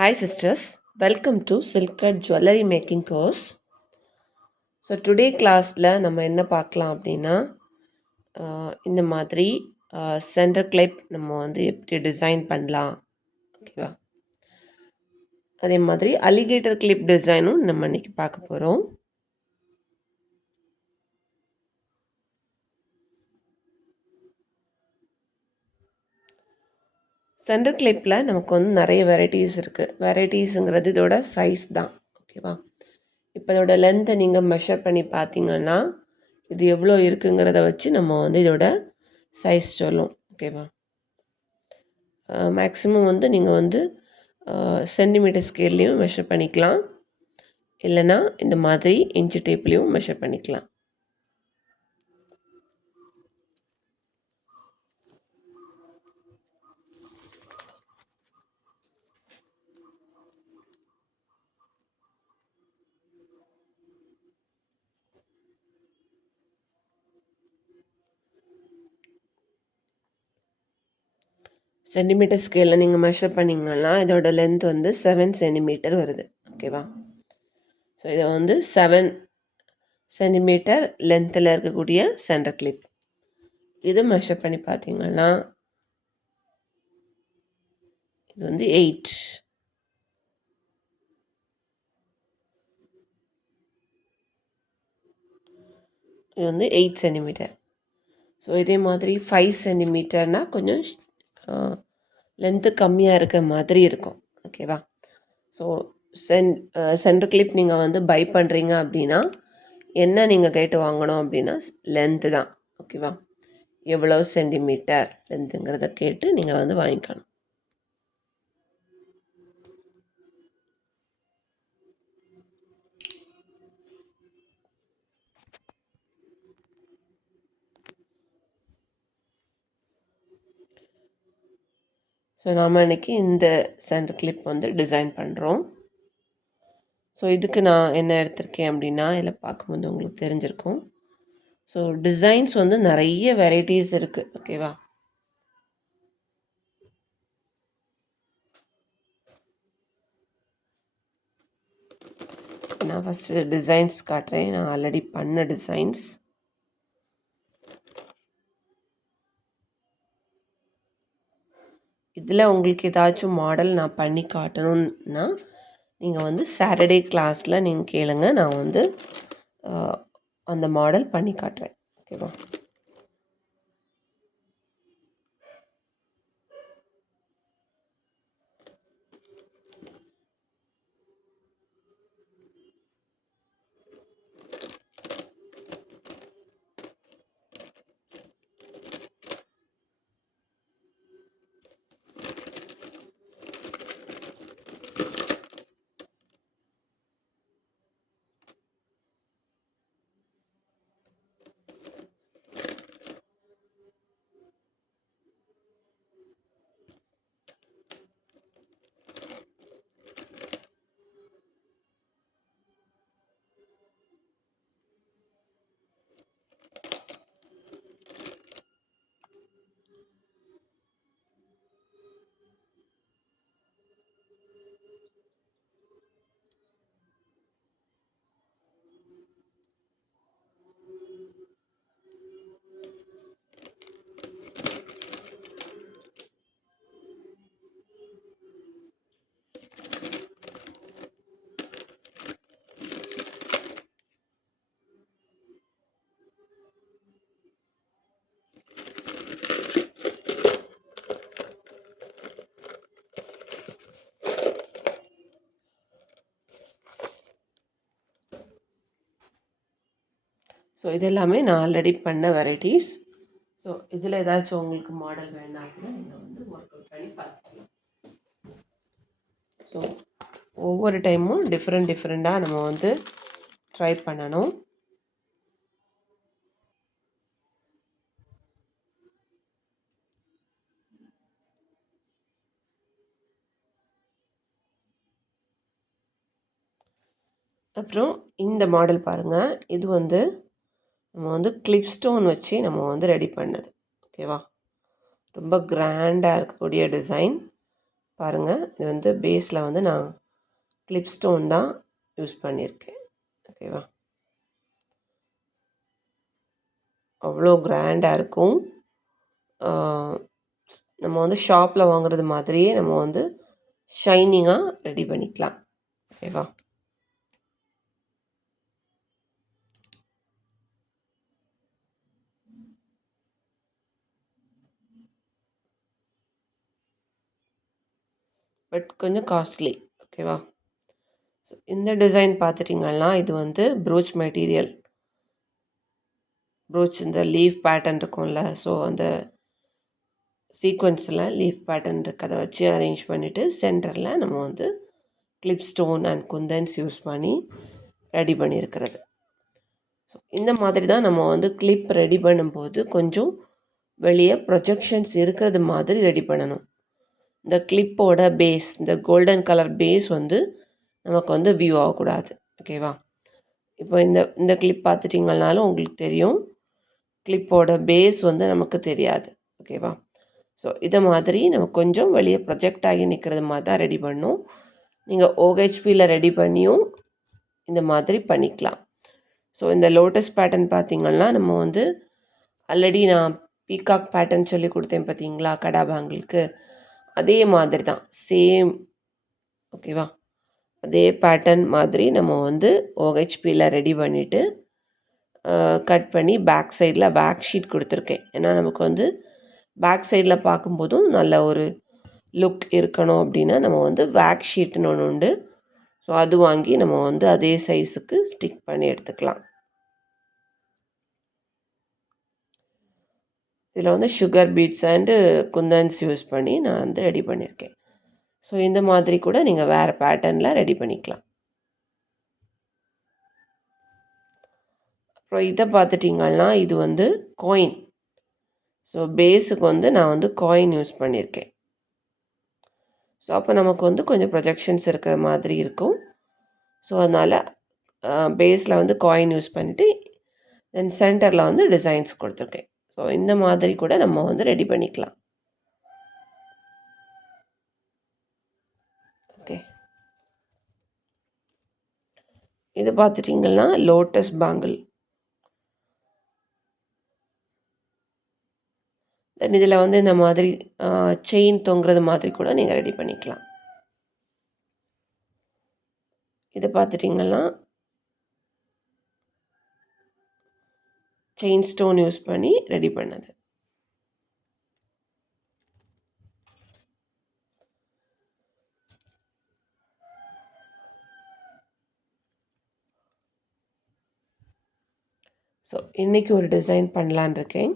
Hi sisters, welcome to Silk Thread Jewelry Making course. So today கிளாஸில் நம்ம என்ன பார்க்கலாம் அப்படின்னா இந்த மாதிரி சென்டர் கிளிப் நம்ம வந்து எப்படி டிசைன் பண்ணலாம், ஓகேவா? அதே மாதிரி அலிகேட்டர் கிளிப் டிசைனும் நம்ம இன்றைக்கி பார்க்க போகிறோம். சென்டர் கிளிப்பில் நமக்கு வந்து நிறைய வெரைட்டிஸ் இருக்குது. வெரைட்டிஸுங்கிறது இதோட சைஸ் தான், ஓகேவா? இப்போ இதோட லென்த்தை நீங்கள் மெஷர் பண்ணி பார்த்தீங்கன்னா இது எவ்வளோ இருக்குங்கிறத வச்சு நம்ம வந்து இதோட சைஸ் சொல்லும், ஓகேவா? மேக்ஸிமம் வந்து நீங்கள் வந்து சென்டிமீட்டர் ஸ்கேல்லையும் மெஷர் பண்ணிக்கலாம், இல்லைனா இந்த மாதிரி இன்ச்சு டேப்லேயும் மெஷர் பண்ணிக்கலாம். சென்டிமீட்டர் ஸ்கேலில் நீங்கள் மெஷர் பண்ணிங்கன்னா இதோட லென்த் வந்து 7 சென்டிமீட்டர் வருது, ஓகேவா? ஸோ இதை வந்து 7 சென்டிமீட்டர் லென்த்தில் இருக்கக்கூடிய சென்டர் கிளிப் இது மெஷர் பண்ணி பார்த்தீங்கன்னா இது வந்து 8. இது வந்து 8 சென்டிமீட்டர். ஸோ இதே மாதிரி 5 சென்டிமீட்டர்னால் கொஞ்சம் லென்த்து கம்மியாக இருக்க மாதிரி இருக்கும், ஓகேவா? ஸோ சென்டர் கிளிப் நீங்கள் வந்து பை பண்ணுறீங்க அப்படின்னா என்ன நீங்கள் கேட்டு வாங்கணும் அப்படின்னா லென்த்து தான், ஓகேவா? எவ்வளோ சென்டிமீட்டர் லென்த்துங்கிறத கேட்டு நீங்கள் வந்து வாங்கிக்கணும். ஸோ நாம் இன்றைக்கி இந்த சென்டர் கிளிப் வந்து டிசைன் பண்ணுறோம். ஸோ இதுக்கு நான் என்ன எடுத்திருக்கேன் அப்படின்னா இதில் பார்க்கும்போது உங்களுக்கு தெரிஞ்சிருக்கும். ஸோ டிசைன்ஸ் வந்து நிறைய வெரைட்டிஸ் இருக்குது, ஓகேவா? நான் ஃபஸ்ட்டு டிசைன்ஸ் காட்டுறேன். நான் ஆல்ரெடி பண்ண டிசைன்ஸ். இதில் உங்களுக்கு ஏதாச்சும் மாடல் நான் பண்ணி காட்டணுன்னா நீங்கள் வந்து சாட்டர்டே கிளாஸில் நீங்கள் கேளுங்க, நான் வந்து அந்த மாடல் பண்ணி காட்டுறேன், ஓகேவா? ஸோ இது எல்லாமே நான் ஆல்ரெடி பண்ண வெரைட்டிஸ். ஸோ இதில் ஏதாச்சும் உங்களுக்கு மாடல் வேணாம் அப்படின்னா நீங்கள் வந்து ஒர்க் அவுட் பண்ணி பார்த்துக்கலாம். ஸோ ஒவ்வொரு டைமும் டிஃப்ரெண்ட்டாக நம்ம வந்து ட்ரை பண்ணணும். அப்புறம் இந்த மாடல் பாருங்கள், இது வந்து நம்ம வந்து கிளிப் ஸ்டோன் வச்சு நம்ம வந்து ரெடி பண்ணது, ஓகேவா? ரொம்ப கிராண்டாக இருக்கக்கூடிய டிசைன். பாருங்கள், இது வந்து பேஸில் வந்து நான் கிளிப் ஸ்டோன் தான் யூஸ் பண்ணியிருக்கேன். ஓகேவா? அவ்வளோ கிராண்டாக இருக்கும். நம்ம வந்து ஷாப்பில் வாங்குறது மாதிரியே நம்ம வந்து ஷைனிங்காக ரெடி பண்ணிக்கலாம். ஓகேவா? பட் கொஞ்சம் காஸ்ட்லி. ஓகேவா? ஸோ இந்த டிசைன் பார்த்துட்டிங்கன்னா இது வந்து ப்ரோச் மெட்டீரியல். ப்ரோச் இந்த லீஃப் பேட்டர்ன் இருக்கும்ல, ஸோ அந்த சீக்வென்ஸில் லீஃப் பேட்டர்ன் இருக்குது, அதை வச்சு அரேஞ்ச் பண்ணிவிட்டு சென்டரில் நம்ம வந்து clip stone and kundans use பண்ணி ரெடி பண்ணியிருக்கிறது. ஸோ இந்த மாதிரி தான் நம்ம வந்து கிளிப் ரெடி பண்ணும்போது கொஞ்சம் வெளியே ப்ரொஜெக்ஷன்ஸ் இருக்கிறது மாதிரி ரெடி பண்ணணும். இந்த கிளிப்போட பேஸ், இந்த கோல்டன் கலர் பேஸ் வந்து நமக்கு வந்து வியூ ஆகக்கூடாது. ஓகேவா? இப்போ இந்த இந்த கிளிப் பார்த்துட்டிங்கனாலும் உங்களுக்கு தெரியும், கிளிப்போட பேஸ் வந்து நமக்கு தெரியாது. ஓகேவா? ஸோ இதை மாதிரி நம்ம கொஞ்சம் வெளியே ப்ரொஜெக்ட் ஆகி நிற்கிறது மாதிரி தான் ரெடி பண்ணணும். நீங்கள் ஓஹெச்பியில் ரெடி பண்ணியும் இந்த மாதிரி பண்ணிக்கலாம். ஸோ இந்த லோட்டஸ் பேட்டர்ன் பார்த்திங்கன்னா நம்ம வந்து ஆல்ரெடி நான் பீகாக் பேட்டர்ன் சொல்லி கொடுத்தேன் பார்த்தீங்களா, கடா பேங்கிளுக்கு, அதே மாதிரி தான் சேம். ஓகேவா? அதே பேட்டர்ன் மாதிரி நம்ம வந்து ஓஹெச்பியில் ரெடி பண்ணிவிட்டு கட் பண்ணி பேக் சைடில் பேக் ஷீட் கொடுத்துருக்கேன். ஏன்னா நமக்கு வந்து பேக் சைடில் பார்க்கும்போதும் நல்ல ஒரு லுக் இருக்கணும் அப்படின்னா நம்ம வந்து பேக் ஷீட்னு ஒன்று உண்டு. ஸோ அது வாங்கி நம்ம வந்து அதே சைஸுக்கு ஸ்டிக் பண்ணி எடுத்துக்கலாம். இதில் வந்து சுகர் பீட்ஸ் அண்டு குந்தன்ஸ் யூஸ் பண்ணி நான் வந்து ரெடி பண்ணியிருக்கேன். ஸோ இந்த மாதிரி கூட நீங்கள் வேறு பேட்டர்னில் ரெடி பண்ணிக்கலாம். அப்புறம் இதை பார்த்துட்டிங்கன்னா இது வந்து காயின். ஸோ பேஸுக்கு வந்து நான் வந்து காயின் யூஸ் பண்ணியிருக்கேன். ஸோ அப்போ நமக்கு வந்து கொஞ்சம் ப்ரொஜெக்ஷன்ஸ் இருக்கிற மாதிரி இருக்கும். ஸோ அதனால் பேஸில் வந்து காயின் யூஸ் பண்ணிவிட்டு தென் சென்டரில் வந்து டிசைன்ஸ் கொடுத்துருக்கேன். ஸோ இந்த மாதிரி கூட நம்ம வந்து ரெடி பண்ணிக்கலாம். ஓகே, இது பார்த்துட்டிங்கன்னா லோட்டஸ் பேங்கிள். தென் இதில் வந்து இந்த மாதிரி செயின் தொங்குறது மாதிரி கூட நீங்கள் ரெடி பண்ணிக்கலாம். இதை பார்த்துட்டிங்கன்னா செயின் ஸ்டோன் யூஸ் பண்ணி ரெடி பண்ணது. ஸோ இன்றைக்கி ஒரு டிசைன் பண்ணலான் இருக்கேன்.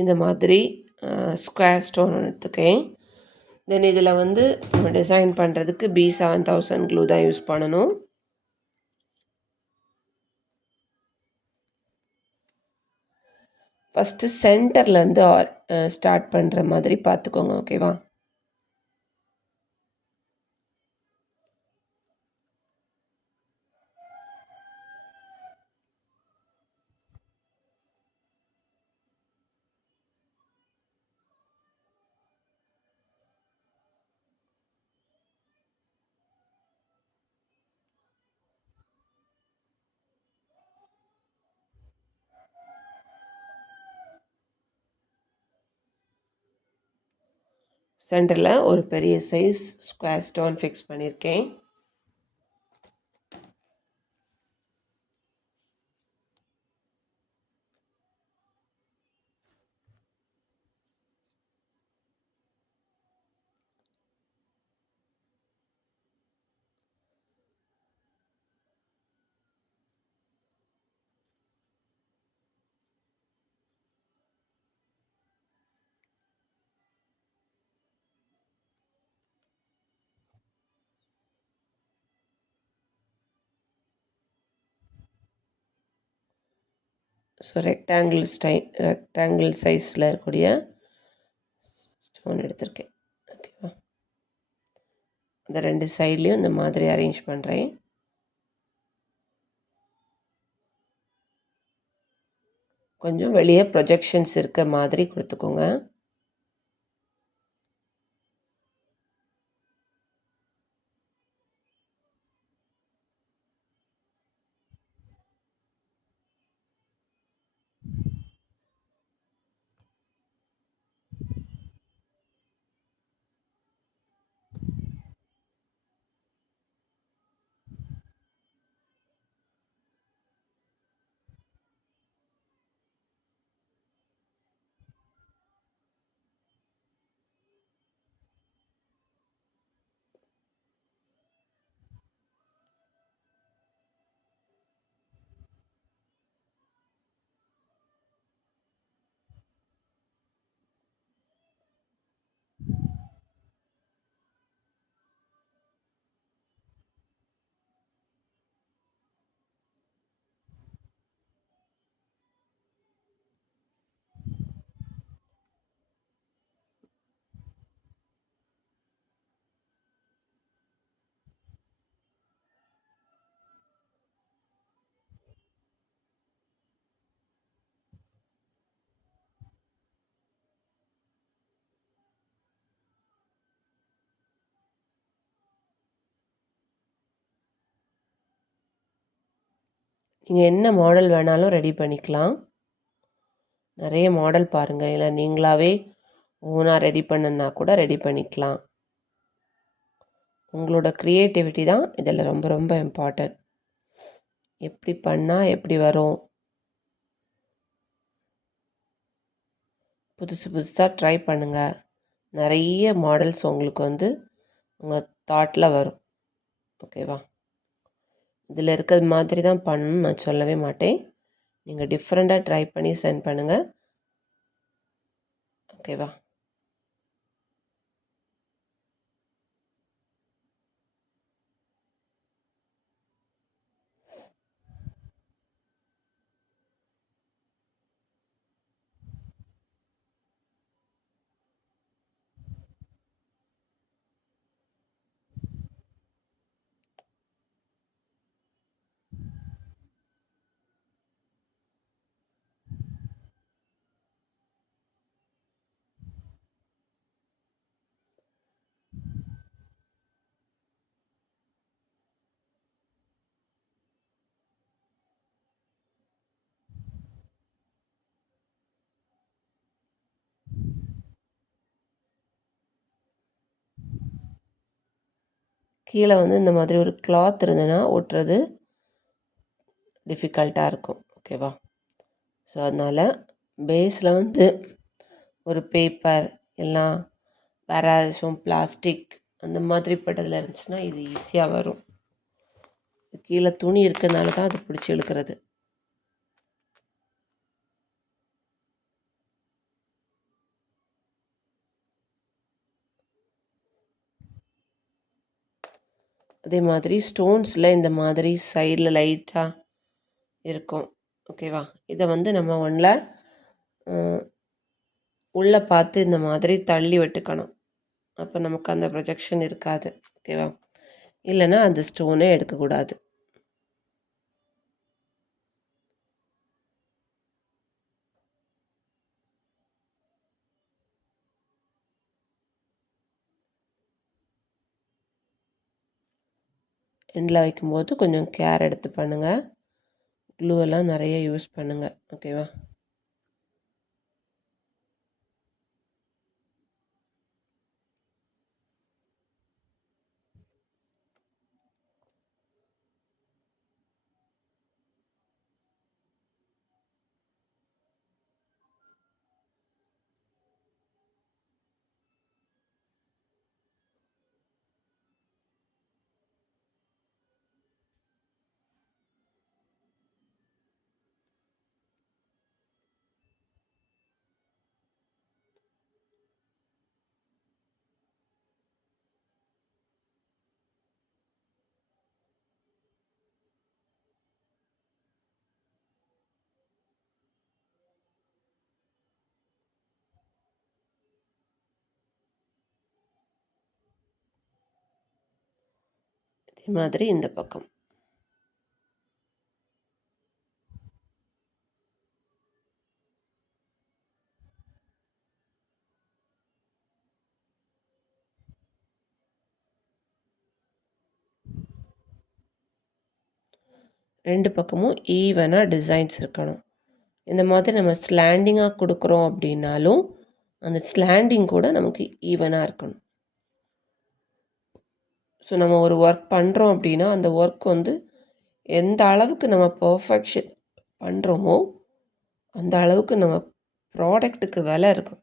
இந்த மாதிரி ஸ்கொயர் ஸ்டோன் எடுத்துக்கேன். தென் இதில் வந்து நம்ம டிசைன் பண்ணுறதுக்கு B7000 க்ளூ தான் யூஸ் பண்ணணும். ஃபஸ்ட்டு சென்டர்லேருந்து ஸ்டார்ட் பண்ணுற மாதிரி பார்த்துக்கோங்க. ஓகேவா? சென்டரில் ஒரு பெரிய சைஸ் ஸ்கொயர் ஸ்டோன் ஃபிக்ஸ் பண்ணியிருக்கேன். ஸோ ரெக்டாங்கிள் சைஸில் இருக்கக்கூடிய ஸ்டோன் எடுத்திருக்கேன். ஓகேவா? அந்த 2 சைட்லேயும் இந்த மாதிரி அரேஞ்ச் பண்ணுறேன். கொஞ்சம் வெளியே ப்ரொஜெக்ஷன்ஸ் இருக்க மாதிரி கொடுத்துக்கோங்க. நீங்கள் என்ன மாடல் வேணாலும் ரெடி பண்ணிக்கலாம். நிறைய மாடல் பாருங்கள். இல்லை நீங்களாகவே ஓனாக ரெடி பண்ணுன்னா கூட ரெடி பண்ணிக்கலாம். உங்களோட க்ரியேட்டிவிட்டி தான் இதில் ரொம்ப ரொம்ப இம்பார்ட்டன்ட். எப்படி பண்ணால் எப்படி வரும்? புதுசு புதுசாக ட்ரை பண்ணுங்கள். நிறைய மாடல்ஸ் உங்களுக்கு வந்து உங்கள் தாட்டில் வரும். ஓகேவா? இதில் இருக்கிறது மாதிரி தான் பண்ணணும்னு நான் சொல்லவே மாட்டேன். நீங்கள் டிஃப்ரெண்ட்டாக ட்ரை பண்ணி சென்ட் பண்ணுங்கள். ஓகேவா? கீழே வந்து இந்த மாதிரி ஒரு கிளாத் இருந்ததுன்னா ஒட்டுறது டிஃபிகல்ட்டாக இருக்கும். ஓகேவா? ஸோ அதனால் பேஸில் வந்து ஒரு பேப்பர் எல்லாம் வேறு ஏதாச்சும் பிளாஸ்டிக் அந்த மாதிரிப்பட்டதில் இருந்துச்சுன்னா இது ஈஸியாக வரும். கீழே துணி இருக்கிறதுனால தான் அது பிடிச்சி இழுக்கிறது. அதே மாதிரி ஸ்டோன்ஸில் இந்த மாதிரி சைடில் லைட்டாக இருக்கும். ஓகேவா? இதை வந்து நம்ம உள்ளே பார்த்து இந்த மாதிரி தள்ளி விட்டுக்கணும். அப்போ நமக்கு அந்த ப்ரொஜெக்ஷன் இருக்காது. ஓகேவா? இல்லைன்னா அந்த ஸ்டோனே எடுக்கக்கூடாது. எண்டில் வைக்கும்போது கொஞ்சம் கேர் எடுத்து பண்ணுங்கள். க்ளூ எல்லாம் நிறைய யூஸ் பண்ணுங்கள். ஓகேவா? இதே மாதிரி இந்த பக்கம். ரெண்டு பக்கமும் ஈவனாக டிசைன்ஸ் இருக்கணும். இந்த மாதிரி நம்ம ஸ்லாண்டிங்காக கொடுக்குறோம் அப்படின்னாலும் அந்த ஸ்லாண்டிங் கூட நமக்கு ஈவனாக இருக்கணும். ஸோ நம்ம ஒரு ஒர்க் பண்ணுறோம் அப்படின்னா அந்த ஒர்க் வந்து எந்த அளவுக்கு நம்ம பர்ஃபெக்ஷன் பண்ணுறோமோ அந்த அளவுக்கு நம்ம ப்ராடக்ட்டுக்கு விலை இருக்கும்.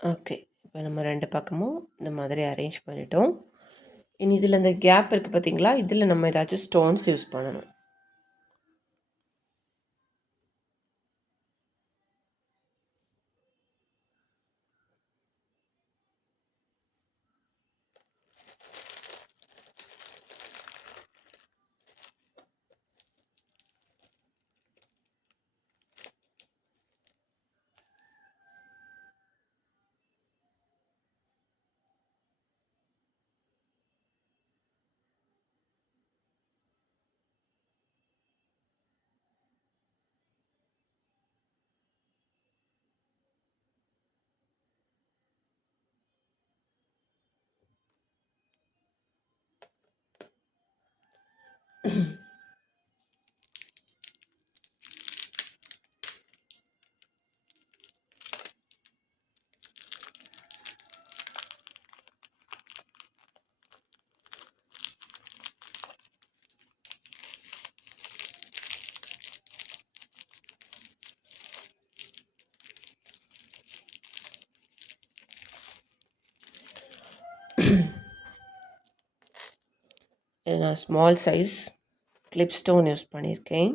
ஓகே. இப்போ நம்ம 2 பக்கமும் இந்த மாதிரி அரேஞ்ச் பண்ணிட்டோம். இனி இதில் இந்த கேப் இருக்குது பார்த்தீங்களா, இதில் நம்ம ஏதாச்சும் ஸ்டோன்ஸ் யூஸ் பண்ணணும். இது நான் small size clip stone use பண்ணியிருக்கேன்.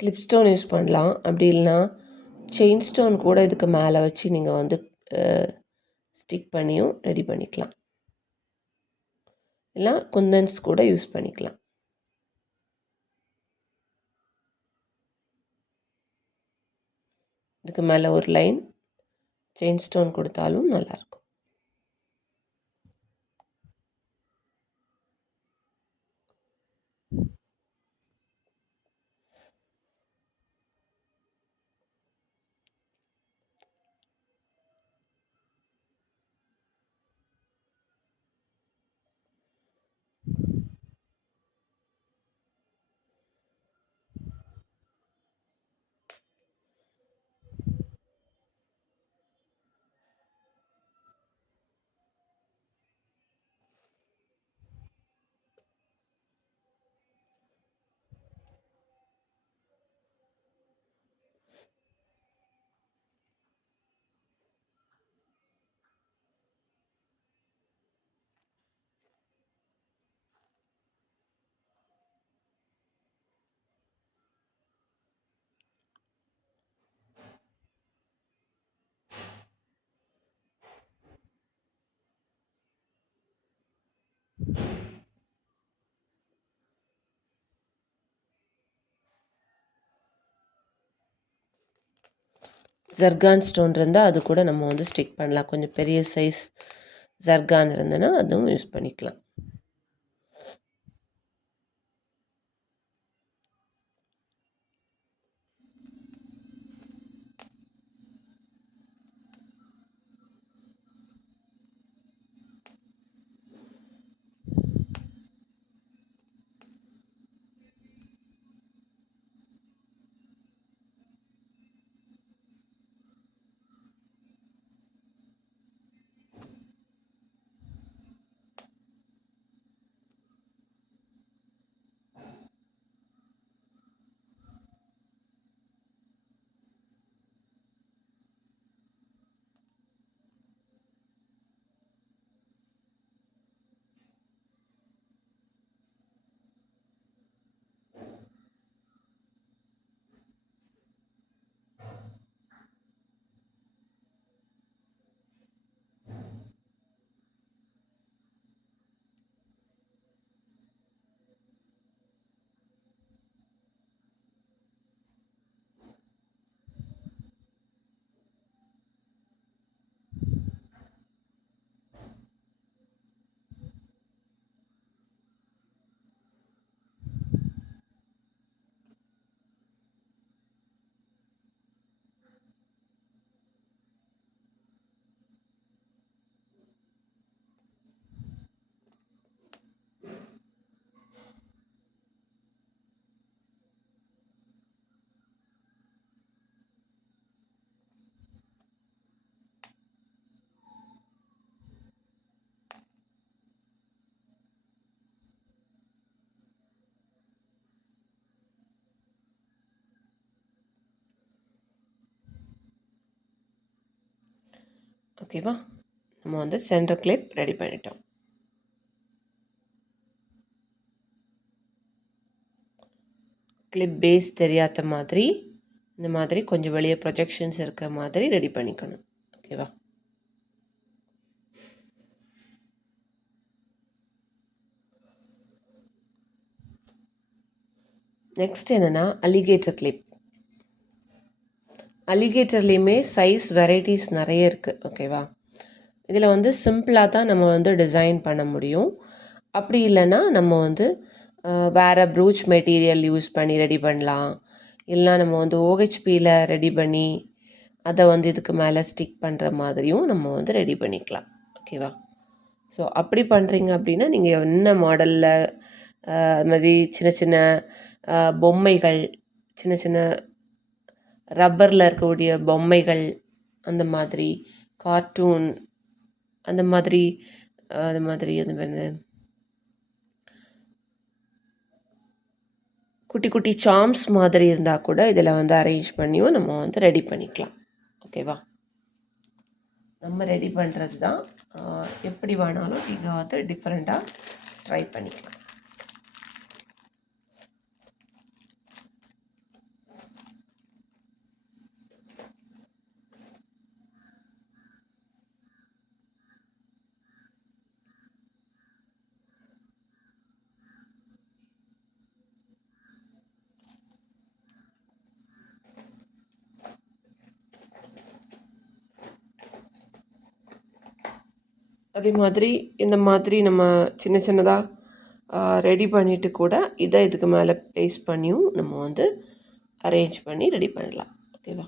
கிளிப் ஸ்டோன் யூஸ் பண்ணலாம். அப்படி இல்லைனா செயின் ஸ்டோன் கூட இதுக்கு மேலே வச்சு நீங்கள் வந்து ஸ்டிக் பண்ணியும் ரெடி பண்ணிக்கலாம். இல்லை குந்தன்ஸ் கூட யூஸ் பண்ணிக்கலாம். இதுக்கு மேலே ஒரு லைன் செயின் ஸ்டோன் கொடுத்தாலும் நல்லாயிருக்கும். ஜர்கான் ஸ்டோன் இருந்தால் அது கூட நம்ம வந்து ஸ்டிக் பண்ணலாம். கொஞ்சம் பெரிய சைஸ் ஜர்கான் இருந்ததுன்னா அதுவும் யூஸ் பண்ணிக்கலாம். ஓகேவா? நம்ம வந்து சென்டர் கிளிப் ரெடி பண்ணிட்டோம். கிளிப் பேஸ் தெரியாத மாதிரி இந்த மாதிரி கொஞ்சம் வெளியே ப்ரொஜெக்ஷன்ஸ் இருக்கிற மாதிரி ரெடி பண்ணிக்கணும். ஓகேவா? நெக்ஸ்ட் என்னென்னா அலிகேட்டர் கிளிப். அலிகேட்டர்லேயுமே சைஸ் வெரைட்டிஸ் நிறைய இருக்குது. ஓகேவா? இதில் வந்து சிம்பிளாக தான் நம்ம வந்து டிசைன் பண்ண முடியும். அப்படி இல்லைன்னா நம்ம வந்து வேறு ப்ரூச் மெட்டீரியல் யூஸ் பண்ணி ரெடி பண்ணலாம். இல்லைனா நம்ம வந்து ஓஹெச்பியில் ரெடி பண்ணி அதை வந்து இதுக்கு மேலே ஸ்டிக் பண்ணுற மாதிரியும் நம்ம வந்து ரெடி பண்ணிக்கலாம். ஓகேவா? ஸோ அப்படி பண்ணுறீங்க அப்படின்னா நீங்கள் என்ன மாடலில் அது மாதிரி சின்ன சின்ன பொம்மைகள், சின்ன சின்ன ரப்பரில் இருக்கக்கூடிய பொம்மைகள், அந்த மாதிரி கார்ட்டூன், அந்த மாதிரி அது மாதிரி அது வந்து குட்டி குட்டி சார்ம்ஸ் மாதிரி இருந்தால் கூட இதில் வந்து அரேஞ்ச் பண்ணியும் நம்ம வந்து ரெடி பண்ணிக்கலாம். ஓகேவா? நம்ம ரெடி பண்ணுறது தான். எப்படி வேணாலும் நீங்கள் வந்து டிஃப்ரெண்ட்டாக ட்ரை பண்ணிக்கலாம். அதே மாதிரி இந்த மாதிரி நம்ம சின்ன சின்னதாக ரெடி பண்ணிவிட்டு கூட இதை இதுக்கு மேலே ப்ளேஸ் பண்ணியும் நம்ம வந்து அரேஞ்ச் பண்ணி ரெடி பண்ணலாம். ஓகேவா?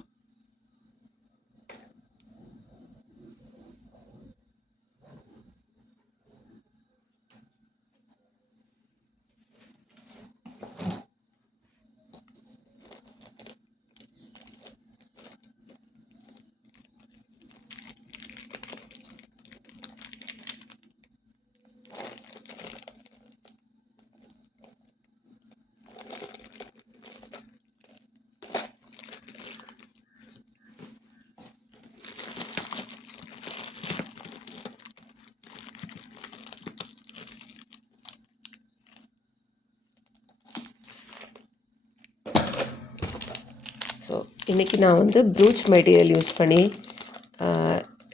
ஸோ இன்றைக்கி நான் வந்து ப்ரூச் மெட்டீரியல் யூஸ் பண்ணி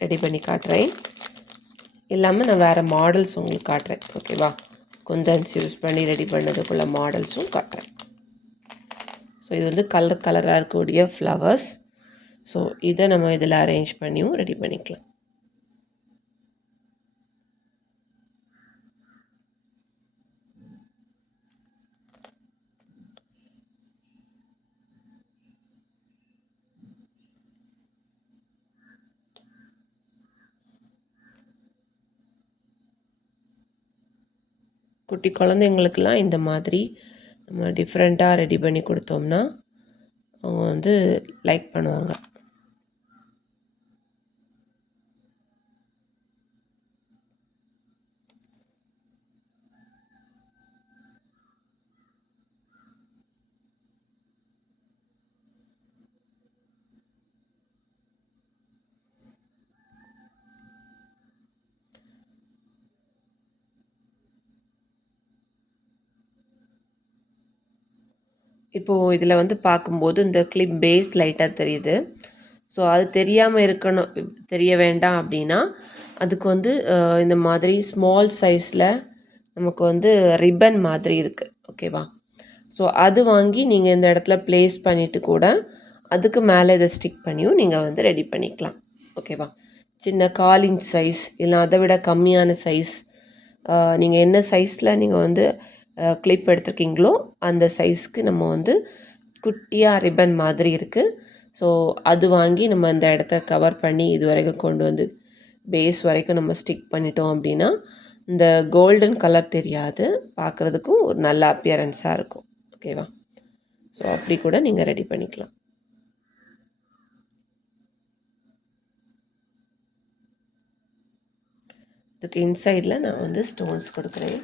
ரெடி பண்ணி காட்டுறேன். இல்லாமல் நான் வேறு மாடல்ஸ் உங்களுக்கு காட்டுறேன். ஓகேவா? குந்தன்ஸ் யூஸ் பண்ணி ரெடி பண்ணதுக்குள்ள மாடல்ஸும் காட்டுறேன். ஸோ இது வந்து கலர் கலராக இருக்கக்கூடிய ஃப்ளவர்ஸ். ஸோ இதை நம்ம இதில் அரேஞ்ச் பண்ணியும் ரெடி பண்ணிக்கலாம். குட்டி குழந்தைங்களுக்கெல்லாம் இந்த மாதிரி நம்ம டிஃப்ரெண்ட்டாக ரெடி பண்ணி கொடுத்தோம்னா அவங்க வந்து லைக் பண்ணுவாங்க. இப்போது இதில் வந்து பார்க்கும்போது இந்த கிளிப் பேஸ் லைட்டாக தெரியுது. ஸோ அது தெரியாமல் இருக்கணும், தெரிய வேண்டாம் அப்படின்னா அதுக்கு வந்து இந்த மாதிரி ஸ்மால் சைஸில் நமக்கு வந்து ரிப்பன் மாதிரி இருக்குது. ஓகேவா? ஸோ அது வாங்கி நீங்கள் இந்த இடத்துல ப்ளேஸ் பண்ணிவிட்டு கூட அதுக்கு மேலே இதை ஸ்டிக் பண்ணியும் நீங்கள் வந்து ரெடி பண்ணிக்கலாம். ஓகேவா? சின்ன 1/4 இன்ச் சைஸ் இல்லை அதை விட கம்மியான சைஸ், நீங்கள் என்ன சைஸில் நீங்கள் வந்து கிளிப் எடுத்துருக்கீங்களோ அந்த சைஸ்க்கு நம்ம வந்து குட்டியாக ரிப்பன் மாதிரி இருக்குது. ஸோ அது வாங்கி நம்ம இந்த இடத்த கவர் பண்ணி இது வரைக்கும் கொண்டு வந்து பேஸ் வரைக்கும் நம்ம ஸ்டிக் பண்ணிட்டோம் அப்படின்னா இந்த கோல்டன் கலர் தெரியாது, பார்க்குறதுக்கும் ஒரு நல்ல அப்பியரன்ஸாக இருக்கும். ஓகேவா? ஸோ அப்படி கூட நீங்கள் ரெடி பண்ணிக்கலாம். இதுக்கு இன்சைடில் நான் வந்து ஸ்டோன்ஸ் கொடுக்குறேன்.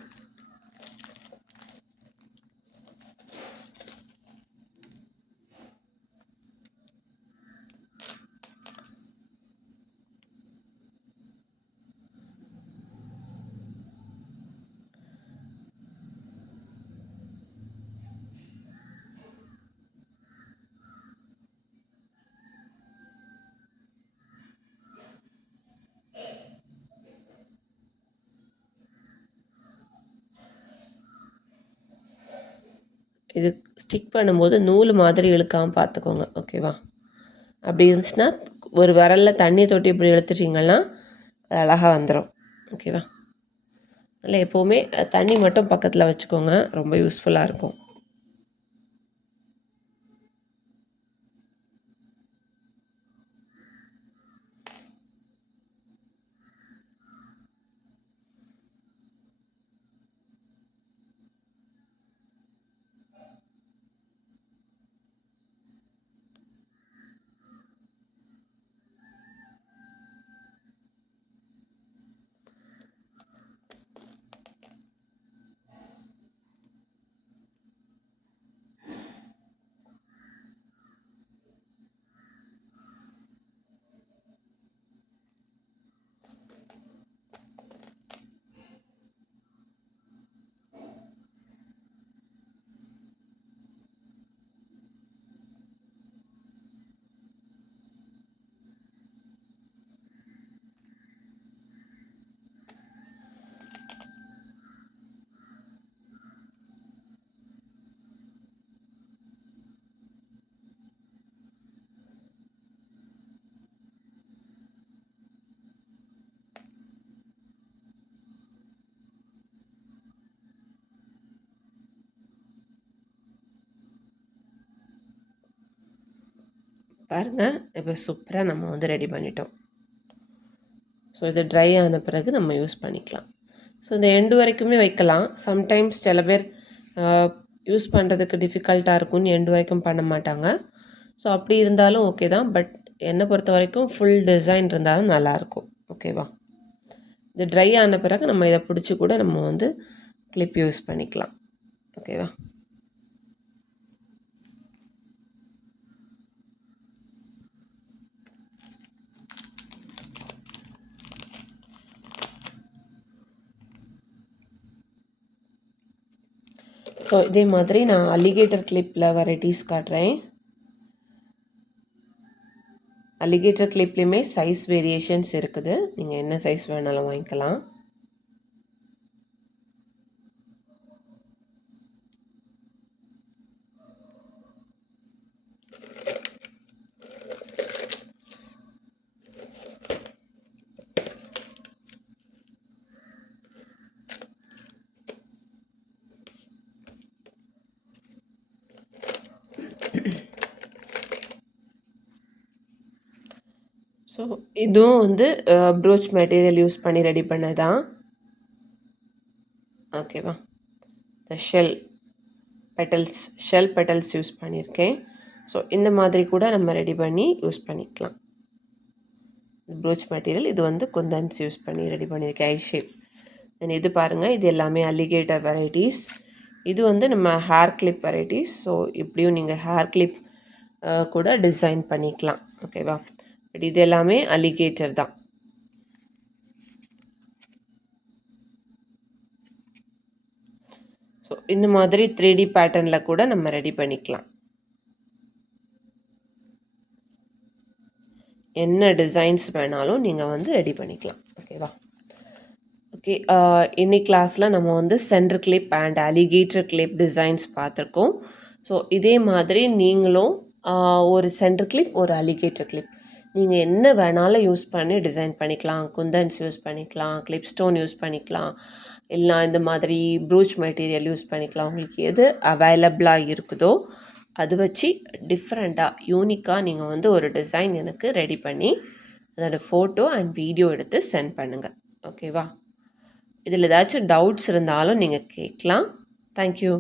இது ஸ்டிக் பண்ணும்போது நூல் மாதிரி இழுக்காமல் பார்த்துக்கோங்க. ஓகேவா? அப்படி இருந்துச்சுன்னா ஒரு விரலில் தண்ணி தொட்டி இப்படி இழுத்துட்டிங்கன்னா அது அழகாக வந்துடும். ஓகேவா? அதில் எப்போவுமே தண்ணி மட்டும் பக்கத்தில் வச்சுக்கோங்க, ரொம்ப யூஸ்ஃபுல்லாக இருக்கும். பாருங்கள், இப்போ சூப்பராக நம்ம வந்து ரெடி பண்ணிட்டோம். ஸோ இது ட்ரை ஆன பிறகு நம்ம யூஸ் பண்ணிக்கலாம். ஸோ இந்த எண்டு வரைக்குமே வைக்கலாம். சம்டைம்ஸ் சில பேர் யூஸ் பண்ணுறதுக்கு டிஃபிகல்ட்டாக இருக்கும்னு எண்டு வரைக்கும் பண்ண மாட்டாங்க. ஸோ அப்படி இருந்தாலும் ஓகே தான். பட் என்னை பொறுத்த வரைக்கும் ஃபுல் டிசைன் இருந்தாலும் நல்லாயிருக்கும். ஓகேவா? இது ட்ரை ஆன பிறகு நம்ம இதை பிடிச்சி கூட நம்ம வந்து கிளிப் யூஸ் பண்ணிக்கலாம். ஓகேவா? ஸோ இதே மாதிரி நான் அலிகேட்டர் கிளிப்பில் வெரைட்டிஸ் காட்டுறேன். அலிகேட்டர் கிளிப்லேயுமே சைஸ் வேரியேஷன்ஸ் இருக்குது. நீங்கள் என்ன சைஸ் வேணாலும் வாங்கிக்கலாம். ஸோ இதுவும் வந்து ப்ரோச் மெட்டீரியல் யூஸ் பண்ணி ரெடி பண்ணதான். ஓகேவா? இந்த ஷெல் பெட்டல்ஸ் யூஸ் பண்ணியிருக்கேன். ஸோ இந்த மாதிரி கூட நம்ம ரெடி பண்ணி யூஸ் பண்ணிக்கலாம். ப்ரோச் மெட்டீரியல் இது வந்து குந்தன்ஸ் யூஸ் பண்ணி ரெடி பண்ணியிருக்கேன், ஐ ஷேப். தென் இது பாருங்கள், இது எல்லாமே அலிகேட்டர் வெரைட்டிஸ். இது வந்து நம்ம ஹேர் கிளிப் வெரைட்டிஸ். ஸோ இப்படியும் நீங்கள் ஹேர் கிளிப் கூட டிசைன் பண்ணிக்கலாம். ஓகேவா? பட் இது எல்லாமே அலிகேட்டர் தான். ஸோ இந்த மாதிரி 3D பேட்டர்னில் கூட நம்ம ரெடி பண்ணிக்கலாம். என்ன டிசைன்ஸ் வேணாலும் நீங்கள் வந்து ரெடி பண்ணிக்கலாம். ஓகேவா? ஓகே, இன்னைக்கு கிளாஸில் நம்ம வந்து centre clip and alligator clip designs பார்த்துருக்கோம். ஸோ இதே மாதிரி நீங்களும் ஒரு சென்டர் கிளிப், ஒரு அலிகேட்டர் கிளிப் நீங்கள் என்ன வேணாலும் யூஸ் பண்ணி டிசைன் பண்ணிக்கலாம். குந்தன்ஸ் யூஸ் பண்ணிக்கலாம், கிளிப் ஸ்டோன் யூஸ் பண்ணிக்கலாம், இல்லை இந்த மாதிரி ப்ரூச் மெட்டீரியல் யூஸ் பண்ணிக்கலாம். உங்களுக்கு எது அவைலபிளாக இருக்குதோ அது வச்சு டிஃப்ரெண்ட்டாக யூனிக்காக நீங்கள் வந்து ஒரு டிசைன் எனக்கு ரெடி பண்ணி அதோடய ஃபோட்டோ அண்ட் வீடியோ எடுத்து சென்ட் பண்ணுங்கள். ஓகேவா? இதில் ஏதாச்சும் டவுட்ஸ் இருந்தாலும் நீங்கள் கேட்கலாம். தேங்க்யூ.